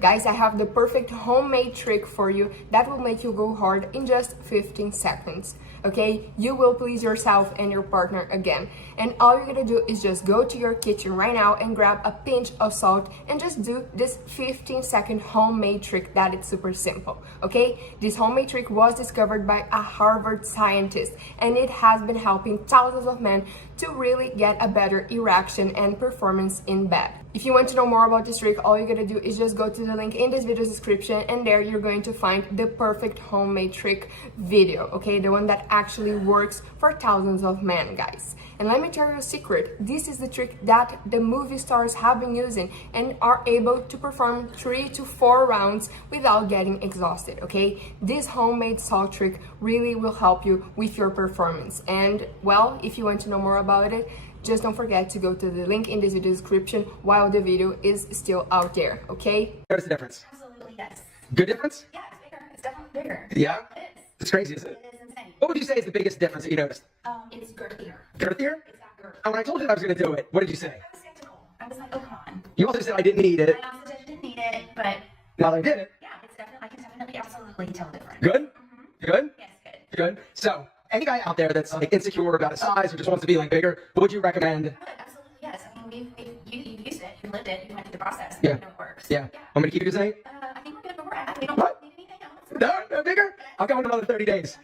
Guys, I have the perfect homemade trick for you that will make you go hard in just 15 seconds. Okay, you will please yourself and your partner again. And all you're gonna do is just go to your kitchen right now and grab a pinch of salt and just do this 15-second homemade trick that is super simple. Okay, this homemade trick was discovered by a Harvard scientist and it has been helping thousands of men to really get a better erection and performance in bed. If you want to know more about this trick, all you gotta do is just go to the link in this video's description, and there you're going to find the perfect homemade trick video, okay? The one that actually works for thousands of men, guys. And let me tell you a secret. This is the trick that the movie stars have been using and are able to perform 3 to 4 rounds without getting exhausted, okay? This homemade salt trick really will help you with your performance. And well, if you want to know more about it, just don't forget to go to the link in this video description while the video is still out there, okay? Notice the difference? Absolutely, yes. Good difference? Yeah, it's bigger. It's definitely bigger. Yeah? It is. It's crazy, isn't it? It is insane. What would you say is the biggest difference that you noticed? It's girthier. Girthier? It's got girth. And when I told you that I was going to do it, what did you say? I was skeptical. I was like, oh, come on. You also said I didn't need it. I also said I didn't need it, but Now that I did it. yeah, it's definitely, I can definitely, absolutely tell the difference. Good? Good? Yes, good. Good. So, any guy out there that's like insecure about his size or just wants to be like bigger, what would you recommend? Good, absolutely, yes. I mean, you've used it, you lived it, you went through the process, Yeah. you know it works. Yeah. Want me to keep you the same? I think we're good where we're at. We don't What? need anything else. No bigger? I'll go in another 30 days.